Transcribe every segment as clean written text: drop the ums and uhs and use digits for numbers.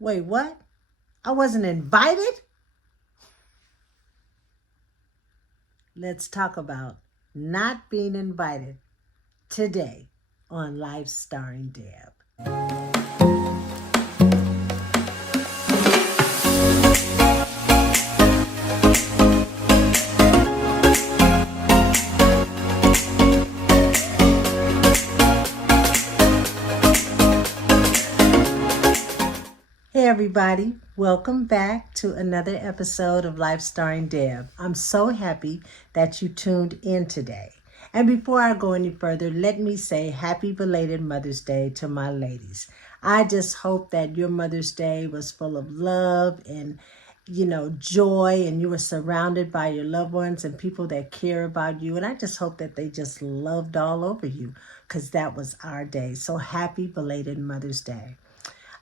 Wait, what? I wasn't invited? Let's talk about not being invited today on Life Starring Deb. Hey everybody, welcome back to another episode of Life Starring Deb. I'm so happy that you tuned in today. And before I go any further, let me say happy belated Mother's Day to my ladies. I just hope that your Mother's Day was full of love and joy, and you were surrounded by your loved ones and people that care about you. And I just hope that they just loved all over you, because that was our day. So happy belated Mother's Day.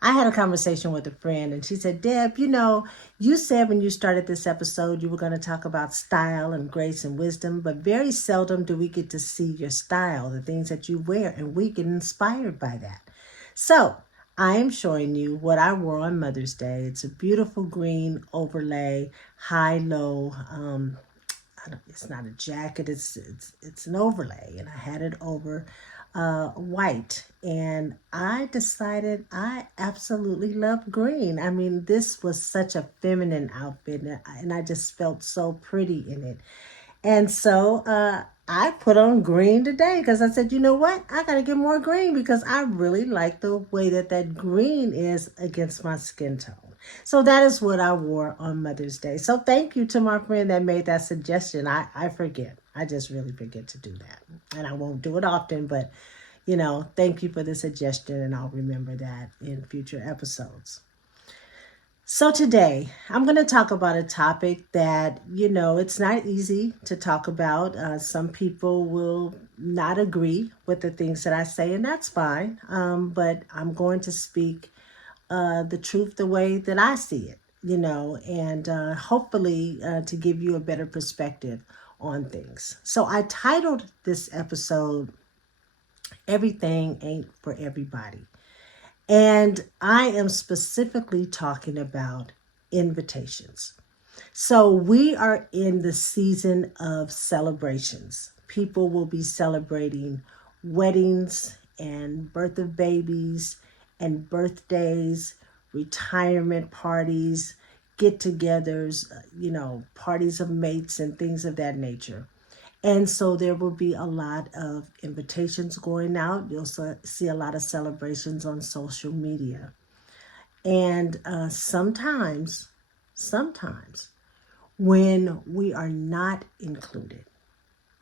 I had a conversation with a friend and she said, Deb, you said when you started this episode you were going to talk about style and grace and wisdom, but very seldom do we get to see your style, the things that you wear, and we get inspired by that. So I am showing you what I wore on Mother's Day. It's a beautiful green overlay, high-low. It's not a jacket. It's an overlay, and I had it over white, and I decided I absolutely love green. I mean, this was such a feminine outfit, and I just felt so pretty in it. And so I put on green today because I said, you know what? I got to get more green because I really like the way that green is against my skin tone. So that is what I wore on Mother's Day. So thank you to my friend that made that suggestion. I forget. I just really forget to do that. And I won't do it often, but thank you for the suggestion, and I'll remember that in future episodes. So today, I'm going to talk about a topic that, it's not easy to talk about. Some people will not agree with the things that I say, and that's fine. But I'm going to speak the truth the way that I see it, and hopefully to give you a better perspective on things. So I titled this episode, Everything Ain't for Everybody. And I am specifically talking about invitations. So we are in the season of celebrations. People will be celebrating weddings and birth of babies and birthdays, retirement parties, get-togethers, parties of mates and things of that nature. And so there will be a lot of invitations going out. You'll see a lot of celebrations on social media. And sometimes when we are not included,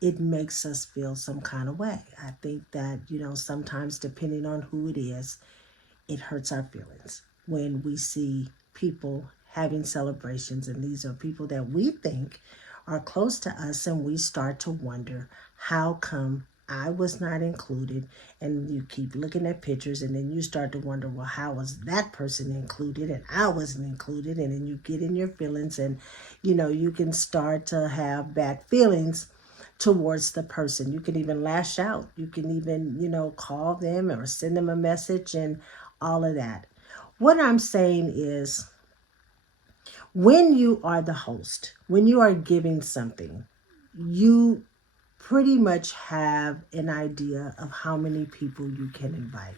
it makes us feel some kind of way. I think that, sometimes depending on who it is, it hurts our feelings when we see people having celebrations, and these are people that we think are close to us, and we start to wonder, how come I was not included? And you keep looking at pictures, and then you start to wonder, well, how was that person included and I wasn't included? And then you get in your feelings, and you can start to have bad feelings towards the person. You can even lash out. You can even call them or send them a message and all of that. What I'm saying is, when you are the host, when you are giving something, you pretty much have an idea of how many people you can invite.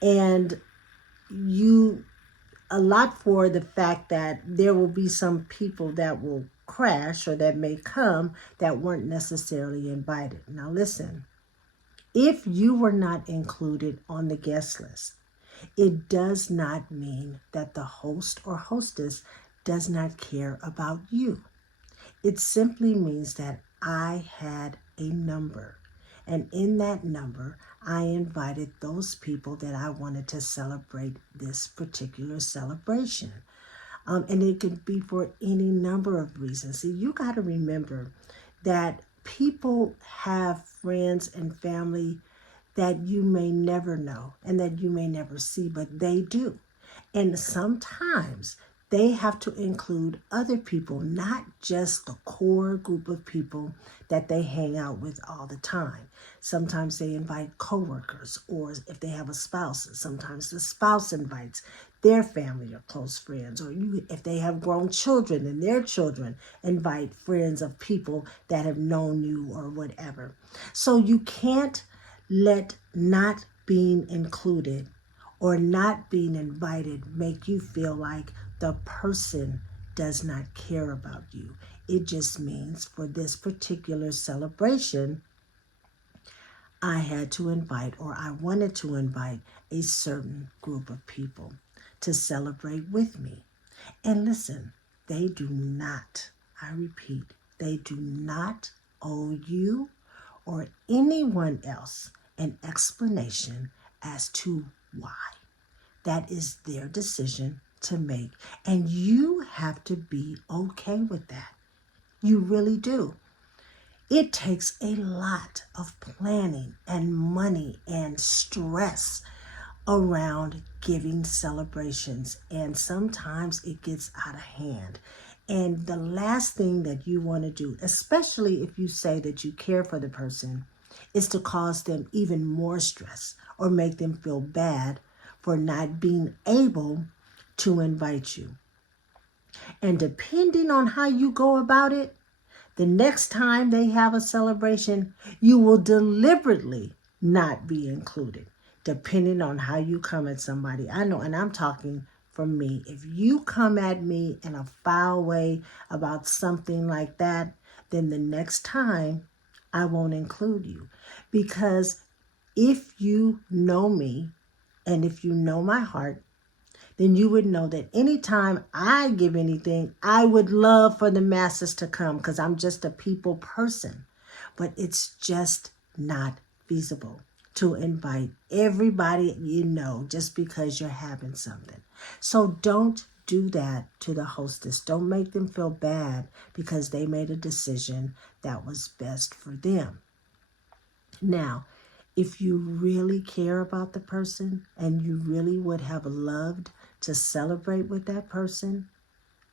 And you allot for the fact that there will be some people that will crash or that may come that weren't necessarily invited. Now listen, if you were not included on the guest list, it does not mean that the host or hostess does not care about you. It simply means that I had a number, and in that number, I invited those people that I wanted to celebrate this particular celebration. And it could be for any number of reasons. See, you got to remember that people have friends and family that you may never know and that you may never see, but they do. And sometimes they have to include other people, not just the core group of people that they hang out with all the time. Sometimes they invite coworkers, or if they have a spouse, sometimes the spouse invites their family or close friends, or if they have grown children and their children invite friends of people that have known you or whatever. So you can't let not being included or not being invited make you feel like the person does not care about you. It just means for this particular celebration, I had to invite, or I wanted to invite, a certain group of people to celebrate with me. And listen, they do not, I repeat, they do not owe you or anyone else an explanation as to why. That is their decision to make. And you have to be okay with that. You really do. It takes a lot of planning and money and stress around giving celebrations. And sometimes it gets out of hand. And the last thing that you want to do, especially if you say that you care for the person, is to cause them even more stress or make them feel bad for not being able to invite you. And depending on how you go about it, the next time they have a celebration, you will deliberately not be included, depending on how you come at somebody. I know, and I'm talking from me. If you come at me in a foul way about something like that, then the next time I won't include you. Because if you know me, and if you know my heart, then you would know that anytime I give anything, I would love for the masses to come because I'm just a people person. But it's just not feasible to invite everybody you know just because you're having something. So don't do that to the hostess. Don't make them feel bad because they made a decision that was best for them. Now, if you really care about the person and you really would have loved to celebrate with that person,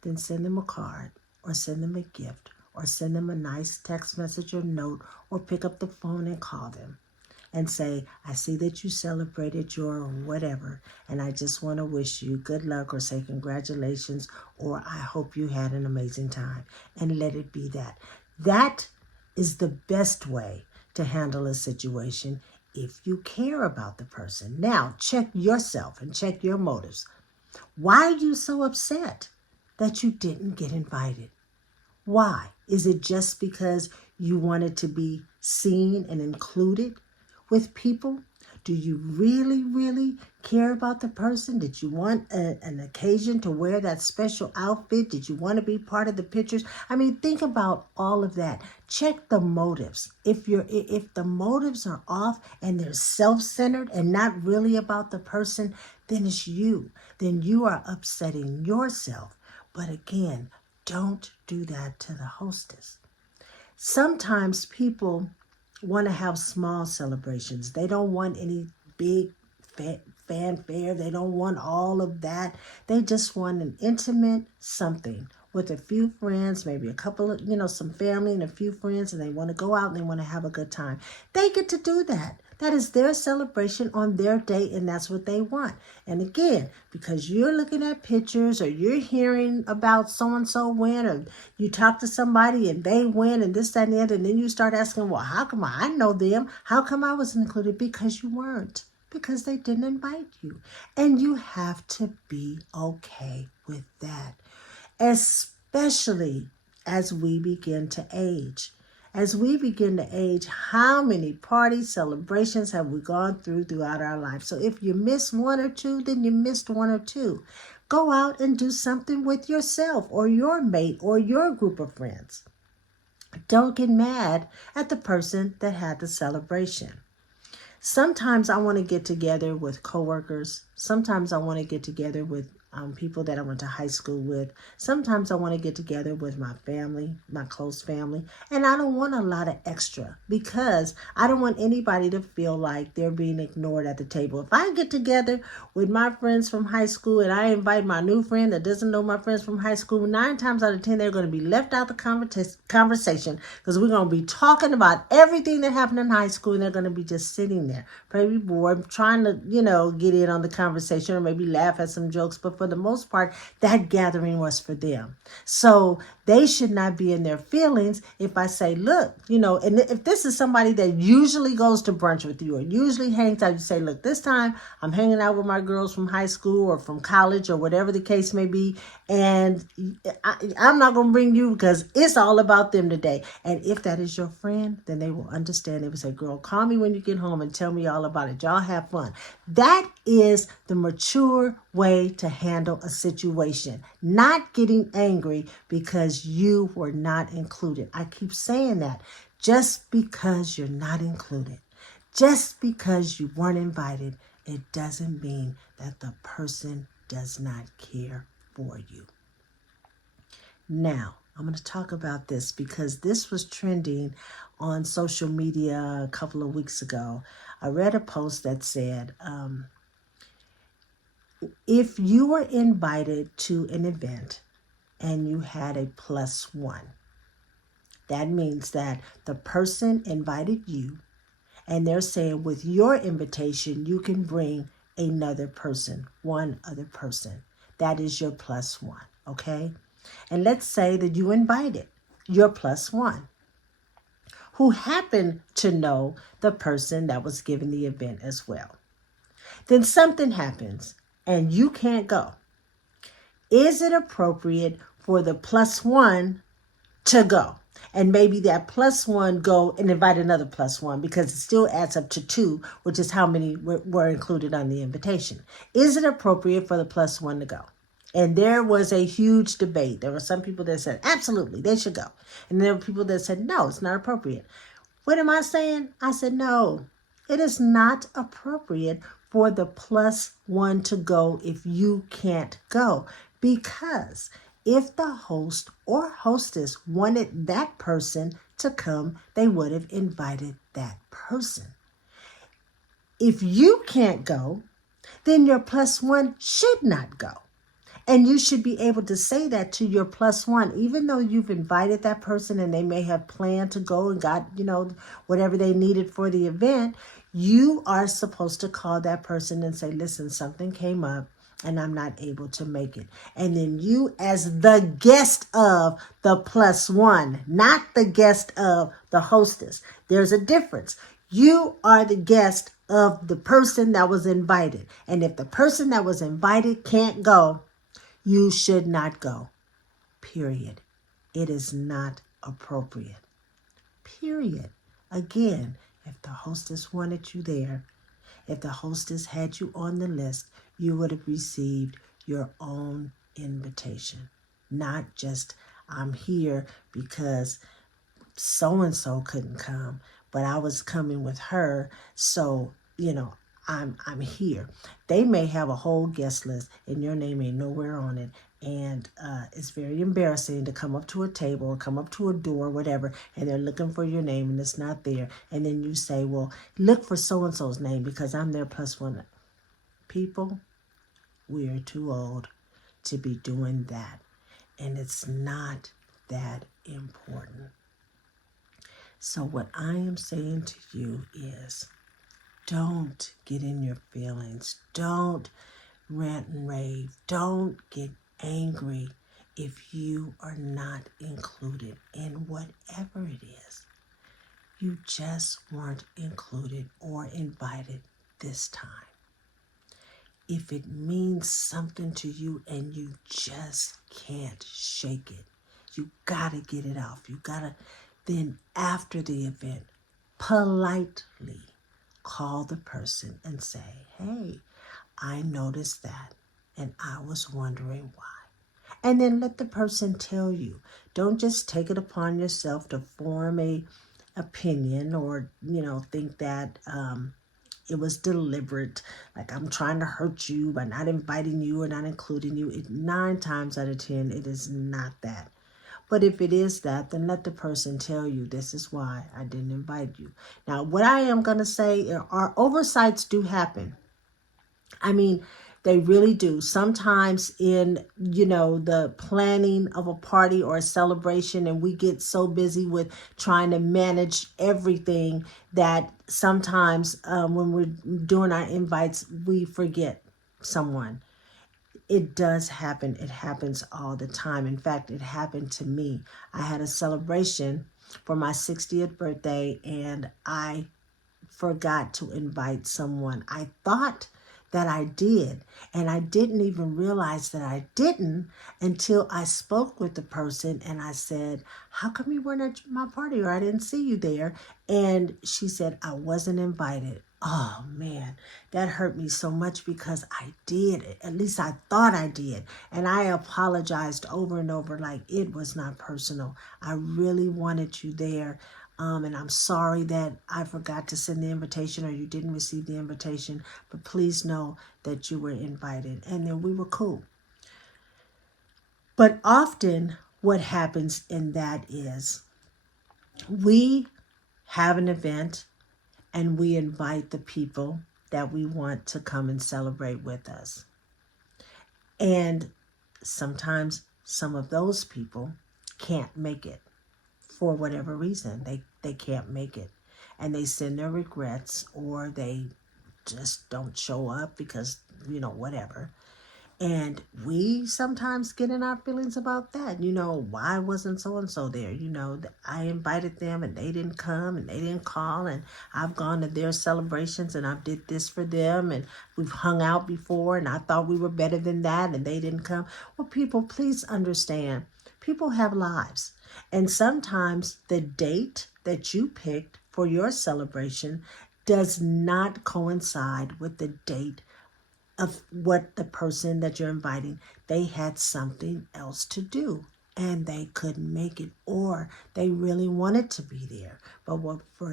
then send them a card or send them a gift or send them a nice text message or note, or pick up the phone and call them and say, I see that you celebrated your whatever, and I just want to wish you good luck, or say congratulations, or I hope you had an amazing time, and let it be that. That is the best way to handle a situation if you care about the person. Now, check yourself and check your motives. Why are you so upset that you didn't get invited? Why? Is it just because you wanted to be seen and included with people? Do you really, really care about the person? Did you want an occasion to wear that special outfit? Did you want to be part of the pictures? I mean, think about all of that. Check the motives. If the motives are off and they're self-centered and not really about the person, then it's you. Then you are upsetting yourself. But again, don't do that to the hostess. Sometimes people want to have small celebrations. They don't want any big fanfare. They don't want all of that. They just want an intimate something with a few friends, maybe a couple of, some family and a few friends, and they want to go out and they want to have a good time. They get to do that. That is their celebration on their day, and that's what they want. And again, because you're looking at pictures or you're hearing about so-and-so win, or you talk to somebody and they win and this, that, and the other, and then you start asking, well, how come I know them? How come I wasn't included? Because you weren't. Because they didn't invite you. And you have to be okay with that, especially as we begin to age. As we begin to age, how many parties, celebrations have we gone throughout our life? So if you miss one or two, then you missed one or two. Go out and do something with yourself or your mate or your group of friends. Don't get mad at the person that had the celebration. Sometimes I want to get together with coworkers. Sometimes I want to get together with people that I went to high school with. Sometimes I want to get together with my family, my close family, and I don't want a lot of extra because I don't want anybody to feel like they're being ignored at the table. If I get together with my friends from high school and I invite my new friend that doesn't know my friends from high school, 9 times out of 10 they're going to be left out the conversation because we're going to be talking about everything that happened in high school and they're going to be just sitting there, probably bored, trying to, get in on the conversation or maybe laugh at some jokes. But for the most part, that gathering was for them. So they should not be in their feelings if I say, look, and if this is somebody that usually goes to brunch with you or usually hangs out, you say, look, this time I'm hanging out with my girls from high school or from college or whatever the case may be. And I'm not going to bring you because it's all about them today. And if that is your friend, then they will understand. They will say, girl, call me when you get home and tell me all about it. Y'all have fun. That is the mature way to handle a situation. Not getting angry because you were not included. I keep saying that. Just because you're not included, just because you weren't invited, it doesn't mean that the person does not care for you. Now, I'm going to talk about this because this was trending on social media a couple of weeks ago. I read a post that said, if you were invited to an event and you had a +1, that means that the person invited you and they're saying with your invitation, you can bring another person, one other person. That is your +1, okay? And let's say that you invited your +1 who happened to know the person that was giving the event as well. Then something happens and you can't go. Is it appropriate for the +1 to go? And maybe that +1 go and invite another +1 because it still adds up to 2, which is how many were included on the invitation. Is it appropriate for the +1 to go? And there was a huge debate. There were some people that said, absolutely, they should go. And there were people that said, no, it's not appropriate. What am I saying? I said, no, it is not appropriate for the +1 to go if you can't go. Because if the host or hostess wanted that person to come, they would have invited that person. If you can't go, then your +1 should not go. And you should be able to say that to your +1, even though you've invited that person and they may have planned to go and got, whatever they needed for the event. You are supposed to call that person and say, listen, something came up and I'm not able to make it. And then you, as the guest of the +1, not the guest of the hostess. There's a difference. You are the guest of the person that was invited. And if the person that was invited can't go, you should not go. Period. It is not appropriate. Period. Again, if the hostess wanted you there, if the hostess had you on the list, you would have received your own invitation. Not just, I'm here because so-and-so couldn't come, but I was coming with her, so, I'm here. They may have a whole guest list and your name ain't nowhere on it. And it's very embarrassing to come up to a table or come up to a door, whatever, and they're looking for your name and it's not there. And then you say, well, look for so-and-so's name because I'm their +1. People, we are too old to be doing that. And it's not that important. So what I am saying to you is, don't get in your feelings. Don't rant and rave. Don't get angry if you are not included in whatever it is. You just weren't included or invited this time. If it means something to you and you just can't shake it, you gotta get it off. You gotta, then after the event, politely call the person and say, hey, I noticed that and I was wondering why. And then let the person tell you. Don't just take it upon yourself to form a opinion or, think that it was deliberate. Like I'm trying to hurt you by not inviting you or not including you. 9 times out of 10, it is not that. But if it is that, then let the person tell you, this is why I didn't invite you. Now, what I am going to say are oversights do happen. I mean, they really do. Sometimes in, the planning of a party or a celebration, and we get so busy with trying to manage everything that sometimes when we're doing our invites, we forget someone. It does happen. It happens all the time. In fact, it happened to me. I had a celebration for my 60th birthday and I forgot to invite someone. I thought that I did, and I didn't even realize that I didn't until I spoke with the person and I said, how come you weren't at my party, or I didn't see you there? And she said, I wasn't invited. Oh man, that hurt me so much because I did. At least I thought I did. And I apologized over and over like it was not personal. I really wanted you there. And I'm sorry that I forgot to send the invitation or you didn't receive the invitation, but please know that you were invited. And then we were cool. But often what happens in that is we have an event and we invite the people that we want to come and celebrate with us. And sometimes some of those people can't make it for whatever reason. They can't make it. And they send their regrets, or they just don't show up because, whatever. And we sometimes get in our feelings about that. Why wasn't so-and-so there? I invited them and they didn't come and they didn't call. And I've gone to their celebrations and I did this for them. And we've hung out before and I thought we were better than that and they didn't come. Well, people, please understand. People have lives. And sometimes the date that you picked for your celebration does not coincide with the date of what the person that you're inviting, they had something else to do and they couldn't make it, or they really wanted to be there, but for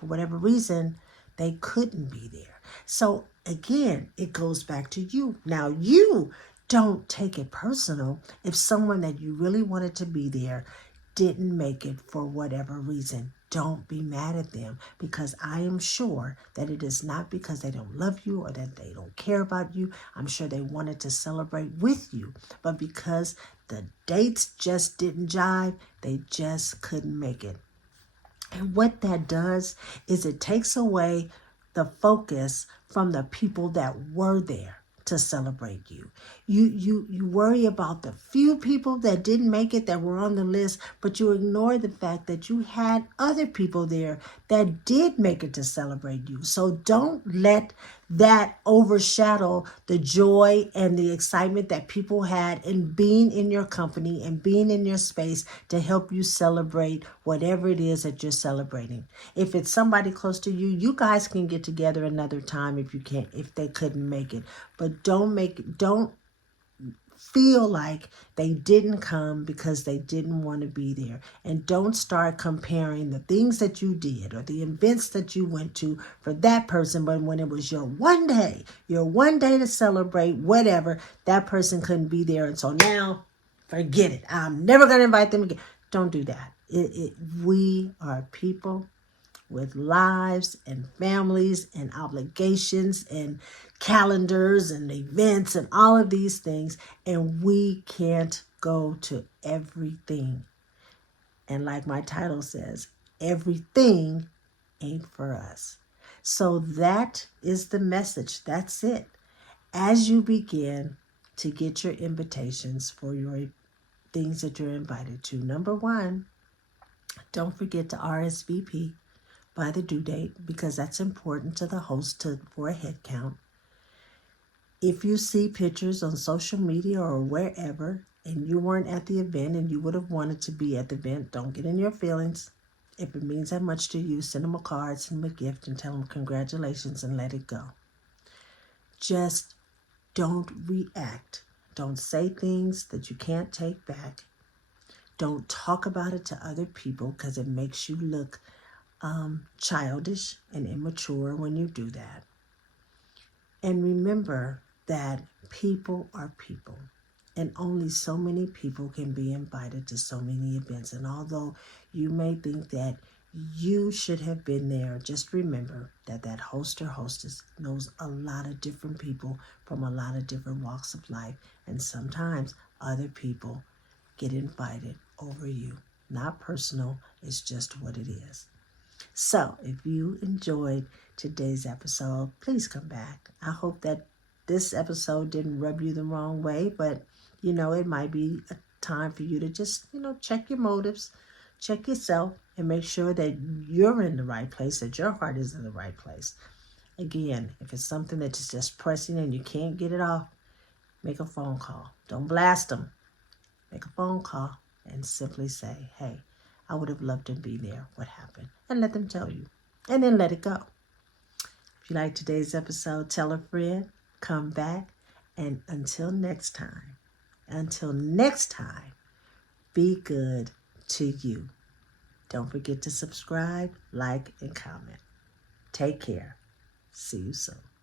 whatever reason, they couldn't be there. So again, it goes back to you. Now you don't take it personal if someone that you really wanted to be there didn't make it for whatever reason. Don't be mad at them, because I am sure that it is not because they don't love you or that they don't care about you. I'm sure they wanted to celebrate with you, but because the dates just didn't jive, they just couldn't make it. And what that does is it takes away the focus from the people that were there to celebrate you. You worry about the few people that didn't make it, that were on the list, but you ignore the fact that you had other people there that did make it to celebrate you. So don't let that overshadow the joy and the excitement that people had in being in your company and being in your space to help you celebrate whatever it is that you're celebrating. If it's somebody close to you, you guys can get together another time if they couldn't make it. But don't feel like they didn't come because they didn't want to be there. And don't start comparing the things that you did or the events that you went to for that person, but when it was your one day to celebrate whatever, that person couldn't be there. And so now, forget it. I'm never going to invite them again. Don't do that. We are people with lives and families and obligations and calendars and events and all of these things, and we can't go to everything. And like my title says, everything ain't for us. So that is the message. That's it. As you begin to get your invitations for your things that you're invited to, number one, don't forget to RSVP by the due date, because that's important to the host for a head count. If you see pictures on social media or wherever and you weren't at the event and you would have wanted to be at the event, don't get in your feelings. If it means that much to you, send them a card, send them a gift, and tell them congratulations and let it go. Just don't react. Don't say things that you can't take back. Don't talk about it to other people because it makes you look childish and immature when you do that. And remember that people are people, and only so many people can be invited to so many events. And although you may think that you should have been there, just remember that that host or hostess knows a lot of different people from a lot of different walks of life. And sometimes other people get invited over you. Not personal, it's just what it is. So, if you enjoyed today's episode, please come back. I hope that this episode didn't rub you the wrong way, but it might be a time for you to just, check your motives, check yourself, and make sure that you're in the right place, that your heart is in the right place. Again, if it's something that is just pressing and you can't get it off, make a phone call. Don't blast them. Make a phone call and simply say, hey, I would have loved to be there. What happened? And let them tell you. And then let it go. If you like today's episode, tell a friend, come back. And until next time, be good to you. Don't forget to subscribe, like, and comment. Take care. See you soon.